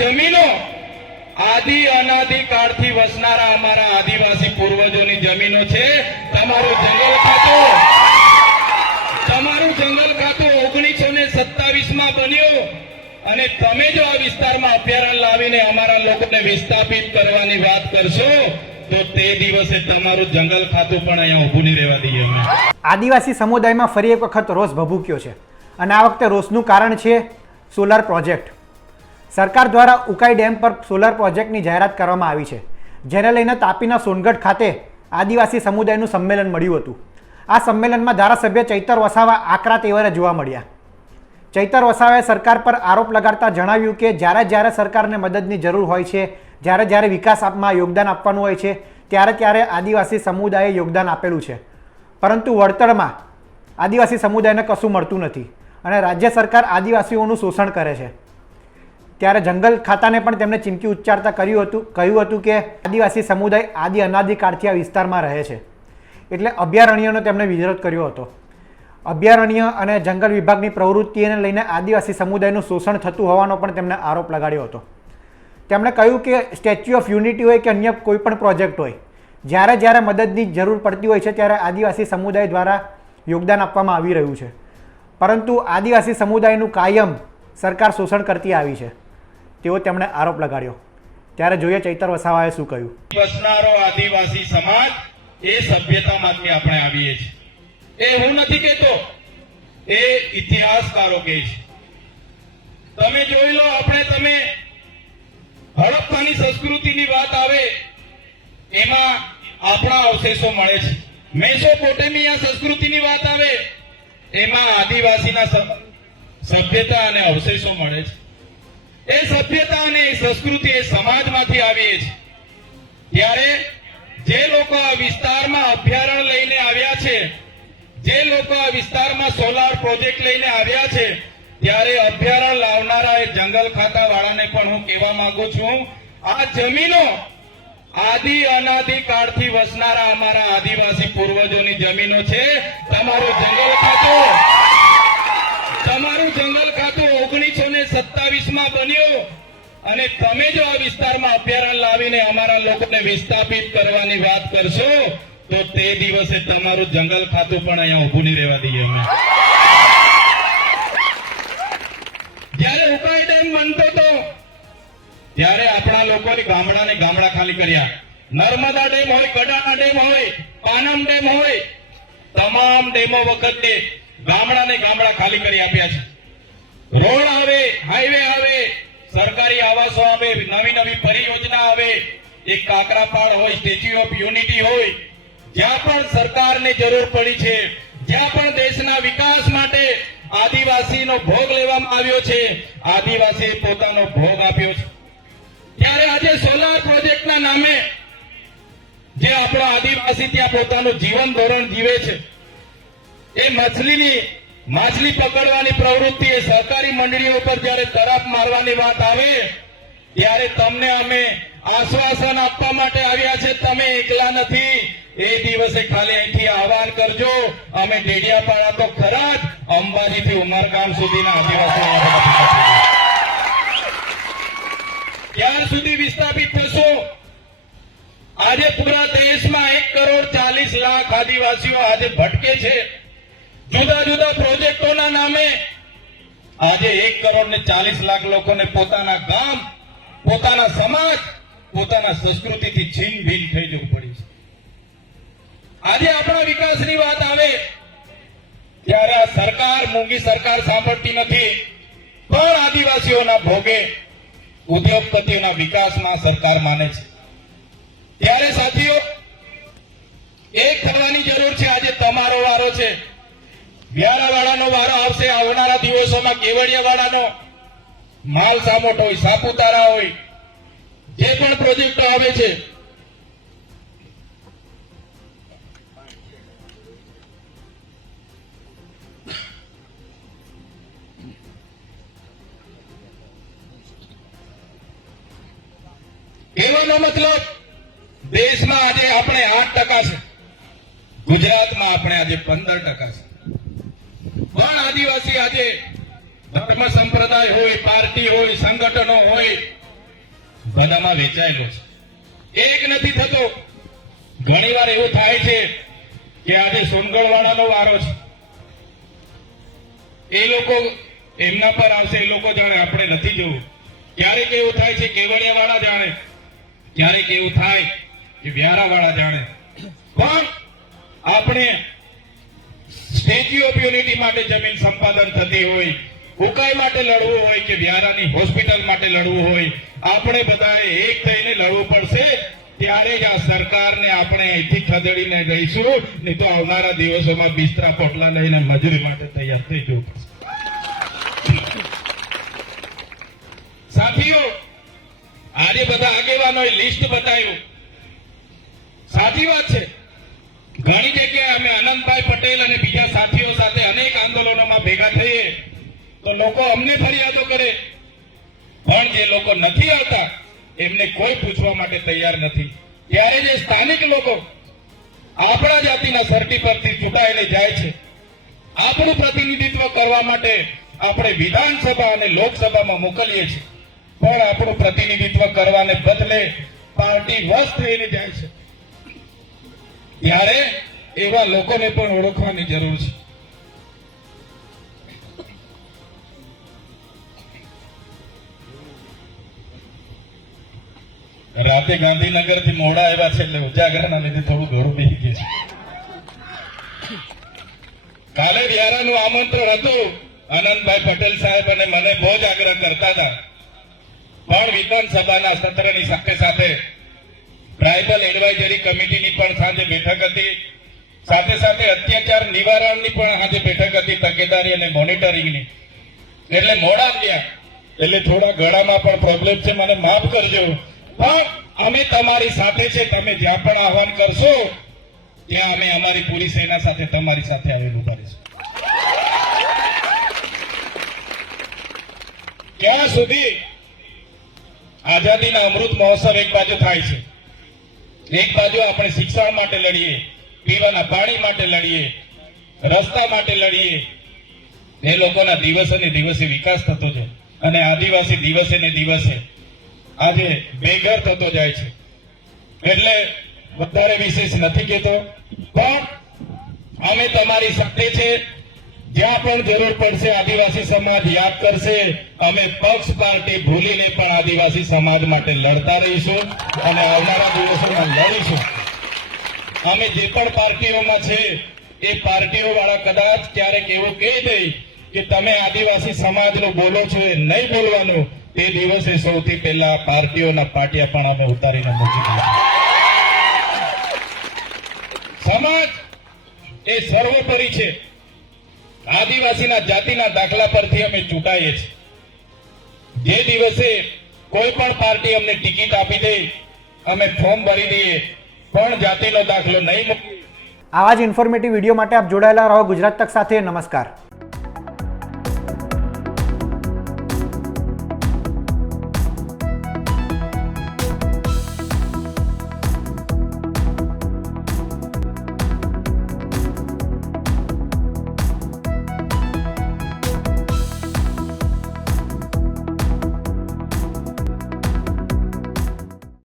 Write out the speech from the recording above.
જમીનો આદિ અનાદિ કાળથી વસનારા અમારા આદિવાસી પૂર્વજોની જમીનો છે. તમારું જંગલ ખાતું 1927માં બન્યું અને તમે જો આ વિસ્તારમાં અભયારણ્ય લાવીને અમારા લોકોને વિસ્થાપિત કરવાની વાત કરશો તો તે દિવસે તમારું જંગલ ખાતું પણ અહીંયા ઊભું નહીં રહેવા દઈએ અમે. આદિવાસી સમુદાયમાં ફરી એક વખત રોષ ભભૂક્યો છે અને આ વખતે રોષનું કારણ છે સોલાર પ્રોજેક્ટ. સરકાર દ્વારા ઉકાઈ ડેમ પર સોલાર પ્રોજેક્ટની જાહેરાત કરવામાં આવી છે, જેને લઈને તાપીના સોનગઢ ખાતે આદિવાસી સમુદાયનું સંમેલન મળ્યું હતું. આ સંમેલનમાં ધારાસભ્ય ચૈતર વસાવા આકરા તેવરે જોવા મળ્યા. ચૈતર વસાવાએ સરકાર પર આરોપ લગાડતા જણાવ્યું કે જ્યારે સરકારને મદદની જરૂર હોય છે, જ્યારે વિકાસમાં યોગદાન આપવાનું હોય છે, ત્યારે આદિવાસી સમુદાયે યોગદાન આપેલું છે, પરંતુ વળતરમાં આદિવાસી સમુદાયને કશું મળતું નથી અને રાજ્ય સરકાર આદિવાસીઓનું શોષણ કરે છે. ત્યારે જંગલ ખાતાને પણ તેમણે ચીમકી ઉચ્ચારતા કહ્યું હતું કે આદિવાસી સમુદાય આદિ અનાદિ કાળથી આ વિસ્તારમાં રહે છે, એટલે અભયારણ્યનો તેમણે વિરોધ કર્યો હતો. અભયારણ્ય અને જંગલ વિભાગની પ્રવૃત્તિને લઈને આદિવાસી સમુદાયનું શોષણ થતું હોવાનો પણ તેમણે આરોપ લગાડ્યો હતો. તેમણે કહ્યું કે સ્ટેચ્યુ ઓફ યુનિટી હોય કે અન્ય કોઈ પણ પ્રોજેક્ટ હોય, જ્યારે મદદની જરૂર પડતી હોય છે ત્યારે આદિવાસી સમુદાય દ્વારા યોગદાન આપવામાં આવી રહ્યું છે, પરંતુ આદિવાસી સમુદાયનું કાયમ સરકાર શોષણ કરતી આવી છે તેવો તેમણે આરોપ લગાડ્યો. ત્યારે જોઈએ ચૈતર વસાવાએ શું કહ્યું. વસનારો આદિવાસી સમાજ એ સભ્યતામાંથી આપણે આવીએ છીએ. એ હું નથી કહેતો, એ ઇતિહાસકારો કહે છે. તમે જોઈ લો, તમે હડપ્પાની સંસ્કૃતિની વાત આવે એમાં આપણા અવશેષો મળે છે. મેસોપોટેમિયા સંસ્કૃતિની વાત આવે એમાં આદિવાસીના સભ્યતા અને અવશેષો મળે છે. એ સભ્યતા અને એ સંસ્કૃતિ એ સમાજમાંથી આવી છે. ત્યારે જે લોકો આ વિસ્તારમાં અભયારણ્ય લઈને આવ્યા છે, જે લોકો આ વિસ્તારમાં સોલાર પ્રોજેક્ટ લઈને આવ્યા છે, ત્યારે અભયારણ્ય લાવનારા એ જંગલ ખાતા વાળાને પણ હું કહેવા માંગુ છું, આ જમીનો આદિ અનાદિ કાળથી વસનારા અમારા આદિવાસી પૂર્વજોની જમીનો છે. તમારું જંગલ ખાતું 1927માં બન્યું અને તમે જો આ વિસ્તારમાં અભયારણ્ય લાવીને અમારા લોકોને વિસ્થાપિત કરવાની વાત કરશો તો તે દિવસે તમારું જંગલ ખાતું પણ અહીંયા ઊભું નહીં રહેવા દઈએ અમે. જ્યારે ઉકાઈ ડેમ બનતો હતો ત્યારે આપણા લોકોની ગામડા ખાલી કર્યા. નર્મદા ડેમ હોય, કડાણા ડેમ હોય, પાનમ ડેમ હોય, તમામ ડેમો વખતે ગામડા ખાલી કરી આપ્યા છે. રોડ આવે, હાઈવે આવે, સરકારી આવાસો આવે, નવી પરિયોજના આવે, એક કાકરાપાડ હોય, સ્ટેચ્યુ ઓફ યુનિટી હોય, જ્યાં પણ સરકારને જરૂર પડી છે, જ્યાં પણ દેશના વિકાસ માટે આદિવાસીનો ભોગ લેવામાં આવ્યો છે, આદિવાસીએ પોતાનો ભોગ આપ્યો છે. ત્યારે આજે સોલાર પ્રોજેક્ટના નામે જે આપણો આદિવાસી ત્યાં પોતાનું જીવન ધોરણ જીવે છે, એ માછલી પકડવાની પ્રવૃત્તિ એ સહકારી મંડળીઓ પર જયારે તરાપ મારવાની વાત આવે ત્યારે તમને અમે આશ્વાસન આપવા માટે આવ્યા છે, તમે એકલા નથી. એ દિવસે ખાલી અહીંથી આહવાન કરજો, અમે ડેડિયાપાડા તો ખરા જ, અંબાજીથી ઉમરગામ સુધીના આદિવાસીઓ ક્યાં સુધી વિસ્થાપિત થશો? આજે પૂરા દેશમાં 1,40,00,000 આદિવાસીઓ આજે ભટકે છે. જુદા પ્રોજેક્ટોના નામે આજે 1,40,00,000 લોકોને પોતાના ગામ, પોતાના સમાજ, પોતાના સંસ્કૃતિથી છીન ભીન થઈ જવું પડી છે. આજે આપણા વિકાસની વાત આવે ત્યારે આ સરકાર, મૂંગી સરકાર સાંભળતી નથી, પણ આદિવાસીઓના ભોગે ઉદ્યોગપતિઓના વિકાસમાં સરકાર માને છે. ત્યારે સાથીઓ, એક થવાની જરૂર છે. આજે તમારો વારો છે, વ્યારાવાળાનો વારો આવશે. આવનારા દિવસોમાં કેવડિયાવાળાનો, માલ સામોટ હોય, સાપુતારા હોય, જે પણ પ્રોજેક્ટો આવે છે, કહેવાનો મતલબ દેશમાં આજે આપણે 8% છે, ગુજરાતમાં આપણે આજે 15% છે. પણ આદિવાસી આજે ધર્મ સંપ્રદાય હોય, પાર્ટી હોય, સંગઠનો હોય, બધામાં વેચાયેલો છે. એક નથી થતો. ઘણીવાર એવું થાય છે કે આજે સોનગઢવાળાનો વારો છે, એ લોકો એમના પર આવશે, એ લોકો જાણે, આપણે નથી જોવું. ક્યારેક એવું થાય છે કેવડિયાવાળા જાણે, ક્યારેક એવું થાય કે વ્યારાવાળા જાણે. પણ આપણે સ્ટેચ્યુ ઓફ યુનિટી માટે જમીન સંપાદન થતી હોય, ઉકાઈ માટે લડવું હોય કે વ્યારાની હોસ્પિટલ માટે લડવું હોય, આપણે બધાએ એક થઈને લડવું પડશે. ત્યારે જ આ સરકારને આપણે અહીંથી ખદેડીને ગઈશું, નહીં તો આવનારા દિવસોમાં બિસ્તરા પોટલા લઈને મજૂરી માટે તૈયાર થઈ જવું પડશે. સાથીઓ, આજે બધા આગેવાનોએ લિસ્ટ બતાવ્યું. સાચી વાત છે. ઘણી જગ્યાએ અમે આનંદભાઈ પટેલ અને બીજા સાથીઓ સાથે અનેક આંદોલનોમાં ભેગા થઈએ તો લોકો અમને ફરિયાદો કરે, પણ જે લોકો નથી આવતા એમને કોઈ પૂછવા માટે તૈયાર નથી. ત્યારે જે સ્થાનિક લોકો આપણા જાતિના સર્ટી પરથી ચૂંટાઈને જાય છે, આપણું પ્રતિનિધિત્વ કરવા માટે આપણે વિધાનસભા અને લોકસભામાં મોકલીએ છીએ, પણ આપણું પ્રતિનિધિત્વ કરવાને બદલે પાર્ટી વશ થઈને જાય છે. ત્યારે એવા લોકોને પણ ઓળખવાની જરૂર છે. રાતે ગાંધીનગર થી મોડા આવ્યા છે એટલે ઉજાગરાના લીધે થોડું ઘોડું બેસી ગયું છે. કાલે વ્યારાનું આમંત્રણ હતું. આનંદભાઈ પટેલ સાહેબ અને મને બહુ જ આગ્રહ કરતા હતા, પણ વિધાનસભાના સત્રની સાથે સાથે ટ્રાઇબલ એડવાઇઝરી કમિટીની પણ સાંજે બેઠક હતી, સાથે સાથે અત્યાચાર નિવારણની પણ આજે બેઠક હતી, તકેદારી અને મોનિટરિંગની. એટલે મોડા ગયા, એટલે થોડા ગળામાં પણ પ્રોબ્લેમ છે, મને માફ કરજો. પણ અમે તમારી સાથે છે. તમે જ્યાં પણ આહવાન કરશો ત્યાં અમે અમારી પૂરી સેના સાથે તમારી સાથે આવેલું કરીશું. ક્યાં સુધી આઝાદીના અમૃત મહોત્સવ એક બાજુ થાય છે, એક બાજુ આપણે શિક્ષણ માટે લડીએ, પીવાના પાણી માટે લડીએ, રસ્તા માટે લડીએ. એ લોકોના દિવસે ને દિવસે વિકાસ થતો છે અને આદિવાસી દિવસે ને દિવસે આજે બેઘર થતો જાય છે. એટલે વધારે વિશેષ નથી કહેતો, પણ અમે તમારી સાથે છે. જ્યાં પણ જરૂર પડશે આદિવાસી સમાજ યાદ કરશે. અમે પક્ષ પાર્ટી ભૂલીને પણ આદિવાસી સમાજ માટે લડતા રહીશું અને આવનારા દિવસોમાં લડીશું. અમે જે પણ પાર્ટીઓમાં છે એ પાર્ટીઓ વાળા કદાચ ક્યારેક એવું કહી દે કે તમે આદિવાસી સમાજનું બોલો છો, એ નહીં બોલવાનું, તે દિવસે સૌથી પહેલા પાર્ટીઓના પાટિયા પણ અમે ઉતારીને મૂકી દીધા. સમાજ એ સર્વોપરી છે. આદિવાસીના જાતિના દાખલા પરથી અમે ચૂંટાઈએ છીએ. જે દિવસે કોઈ પણ પાર્ટી અમને ટિકિટ આપી દે, અમે ફોર્મ ભરી દઈએ, પણ જાતિનો દાખલો નહીં મૂકીએ. આવા જ ઇન્ફોર્મેટિવ વિડીયો માટે આપ જોડાયેલા રહો ગુજરાત તક સાથે. નમસ્કાર.